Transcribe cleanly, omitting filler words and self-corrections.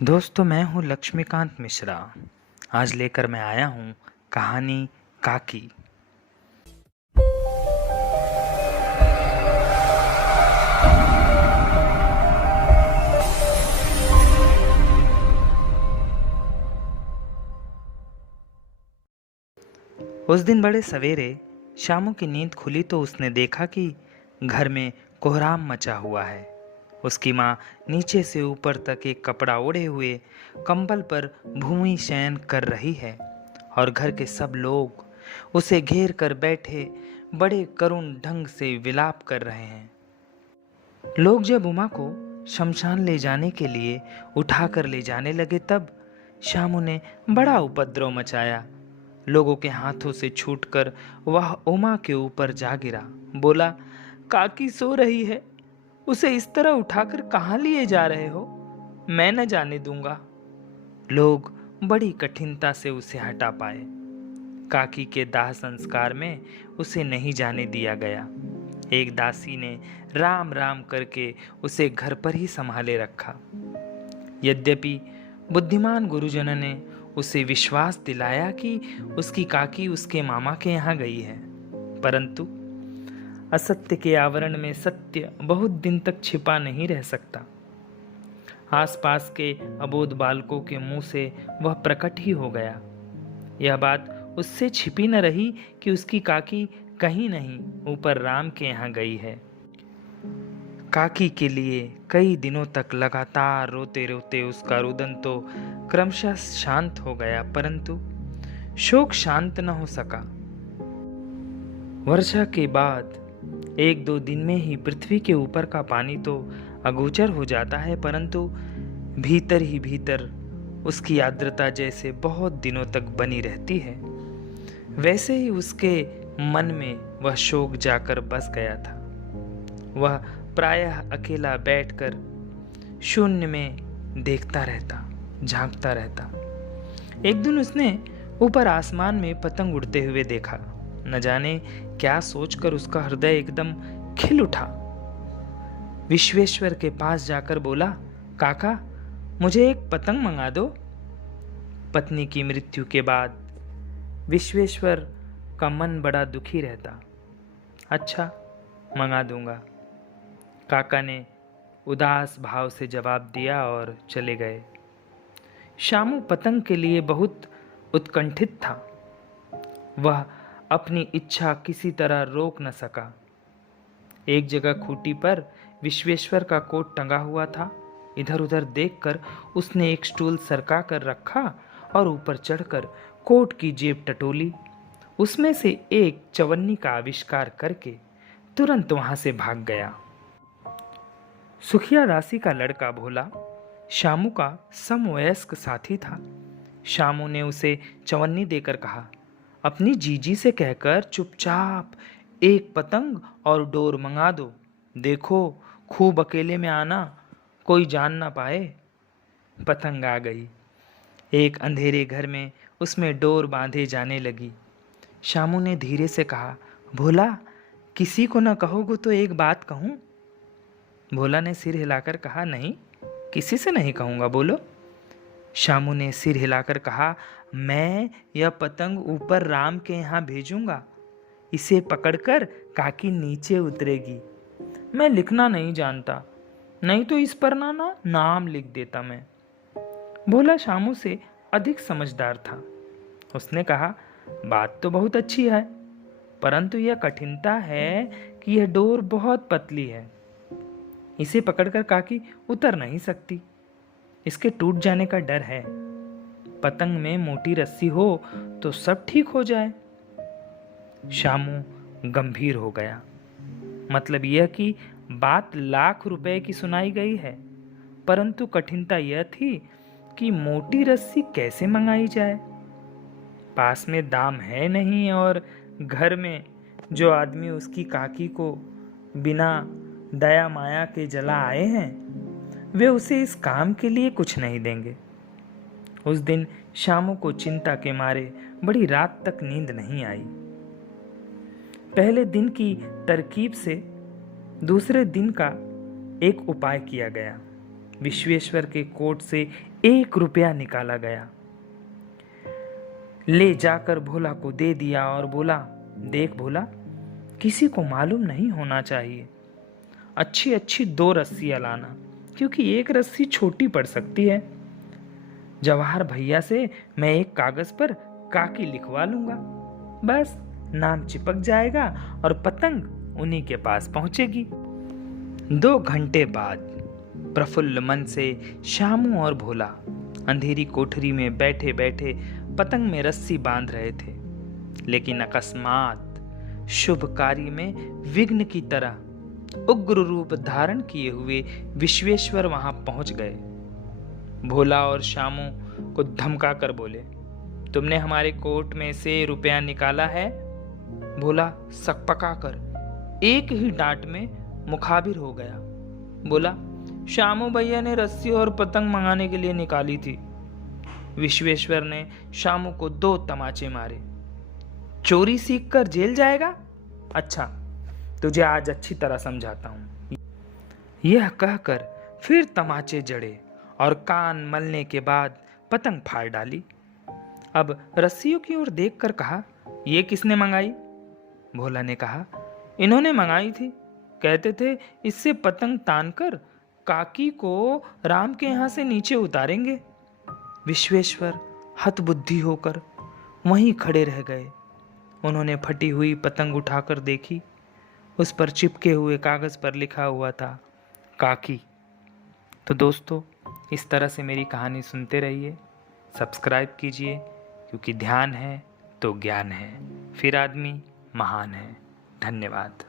दोस्तों, मैं हूँ लक्ष्मीकांत मिश्रा। आज लेकर मैं आया हूँ कहानी काकी। उस दिन बड़े सवेरे शामू की नींद खुली तो उसने देखा कि घर में कोहराम मचा हुआ है। उसकी माँ नीचे से ऊपर तक एक कपड़ा ओढ़े हुए कंबल पर भूमि शयन कर रही है और घर के सब लोग उसे घेर कर बैठे बड़े करुण ढंग से विलाप कर रहे हैं। लोग जब उमा को शमशान ले जाने के लिए उठाकर ले जाने लगे तब शामू ने बड़ा उपद्रव मचाया। लोगों के हाथों से छूटकर वह उमा के ऊपर जा गिरा। बोला, काकी सो रही है, उसे इस तरह उठाकर कहाँ लिए जा रहे हो? मैं न जाने दूंगा। लोग बड़ी कठिनता से उसे हटा पाए। काकी के दाह संस्कार में उसे नहीं जाने दिया गया। एक दासी ने राम राम करके उसे घर पर ही संभाले रखा। यद्यपि बुद्धिमान गुरुजन ने उसे विश्वास दिलाया कि उसकी काकी उसके मामा के यहाँ गई है, परंतु असत्य के आवरण में सत्य बहुत दिन तक छिपा नहीं रह सकता। आसपास के अबोध बालकों के मुंह से वह प्रकट ही हो गया। यह बात उससे छिपी न रही कि उसकी काकी कहीं नहीं ऊपर राम के यहाँ गई है। काकी के लिए कई दिनों तक लगातार रोते रोते उसका रुदन तो क्रमशः शांत हो गया, परंतु शोक शांत न हो सका। वर्षा के बाद एक दो दिन में ही पृथ्वी के ऊपर का पानी तो अगोचर हो जाता है, परंतु भीतर ही भीतर उसकी आर्द्रता जैसे बहुत दिनों तक बनी रहती है। वैसे ही उसके मन में वह शोक जाकर बस गया था। वह प्रायः अकेला बैठकर शून्य में देखता रहता, झांकता रहता। एक दिन उसने ऊपर आसमान में पतंग उड़ते हुए देखा। न जाने क्या सोचकर उसका हृदय एकदम खिल उठा। विश्वेश्वर के पास जाकर बोला, काका, मुझे एक पतंग मंगा दो। पत्नी की मृत्यु के बाद विश्वेश्वर का मन बड़ा दुखी रहता। अच्छा, मंगा दूंगा, काका ने उदास भाव से जवाब दिया और चले गए। शामू पतंग के लिए बहुत उत्कंठित था। वह अपनी इच्छा किसी तरह रोक न सका। एक जगह खूंटी पर विश्वेश्वर का कोट टंगा हुआ था। इधर उधर देखकर उसने एक स्टूल सरका कर रखा और ऊपर चढ़कर कोट की जेब टटोली। उसमें से एक चवन्नी का आविष्कार करके तुरंत वहां से भाग गया। सुखिया दासी का लड़का भोला शामू का समवयस्क साथी था। शामू ने उसे चवन्नी देकर कहा, अपनी जीजी से कहकर चुपचाप एक पतंग और डोर मंगा दो। देखो, खूब अकेले में आना, कोई जान ना पाए। पतंग आ गई। एक अंधेरे घर में उसमें डोर बांधे जाने लगी। शामू ने धीरे से कहा, भोला, किसी को न कहोगे तो एक बात कहूँ? भोला ने सिर हिलाकर कहा, नहीं, किसी से नहीं कहूँगा, बोलो। शामू ने सिर हिलाकर कहा, मैं यह पतंग ऊपर राम के यहाँ भेजूंगा। इसे पकड़कर काकी नीचे उतरेगी। मैं लिखना नहीं जानता, नहीं तो इस पर ना नाम लिख देता मैं। भोला शामू से अधिक समझदार था। उसने कहा, बात तो बहुत अच्छी है, परंतु यह कठिनता है कि यह डोर बहुत पतली है। इसे पकड़कर काकी उतर नहीं सकती। इसके टूट जाने का डर है। पतंग में मोटी रस्सी हो तो सब ठीक हो जाए। शामू गंभीर हो गया। मतलब यह कि बात लाख रुपए की सुनाई गई है, परंतु कठिनता यह थी कि मोटी रस्सी कैसे मंगाई जाए। पास में दाम है नहीं और घर में जो आदमी उसकी काकी को बिना दया माया के जला आए हैं, वे उसे इस काम के लिए कुछ नहीं देंगे। उस दिन शामू को चिंता के मारे बड़ी रात तक नींद नहीं आई। पहले दिन की तरकीब से दूसरे दिन का एक उपाय किया गया। विश्वेश्वर के कोट से 1 रुपया निकाला गया, ले जाकर भोला को दे दिया और बोला, देख भोला, किसी को मालूम नहीं होना चाहिए। अच्छी अच्छी 2 रस्सियां लाना, क्योंकि 1 रस्सी छोटी पड़ सकती है। जवाहर भैया से मैं एक कागज पर काकी लिखवा लूंगा, बस नाम चिपक जाएगा और पतंग उन्हीं के पास पहुंचेगी। 2 घंटे बाद प्रफुल्ल मन से शामू और भोला अंधेरी कोठरी में बैठे बैठे पतंग में रस्सी बांध रहे थे, लेकिन अकस्मात शुभ कार्य में विघ्न की तरह उग्र रूप धारण किए हुए विश्वेश्वर वहां पहुंच गए। भोला और शामू को धमका कर बोले, तुमने हमारे कोट में से रुपया निकाला है? भोला सकपका कर एक ही डांट में मुखाबिर हो गया, बोला, शामू भैया ने रस्सी और पतंग मंगाने के लिए निकाली थी। विश्वेश्वर ने शामू को 2 तमाचे मारे। चोरी सीख कर जेल जाएगा? अच्छा, तुझे आज अच्छी तरह समझाता हूं। यह कहकर फिर तमाचे जड़े और कान मलने के बाद पतंग फाड़ डाली। अब रस्सियों की ओर देखकर कहा, ये किसने मंगाई? भोला ने कहा, इन्होंने मंगाई थी, कहते थे इससे पतंग तानकर काकी को राम के यहाँ से नीचे उतारेंगे। विश्वेश्वर हतबुद्धि होकर वहीं खड़े रह गए। उन्होंने फटी हुई पतंग उठाकर देखी, उस पर चिपके हुए कागज पर लिखा हुआ था, काकी। तो दोस्तों, इस तरह से मेरी कहानी सुनते रहिए, सब्सक्राइब कीजिए, क्योंकि ध्यान है तो ज्ञान है, फिर आदमी महान है। धन्यवाद।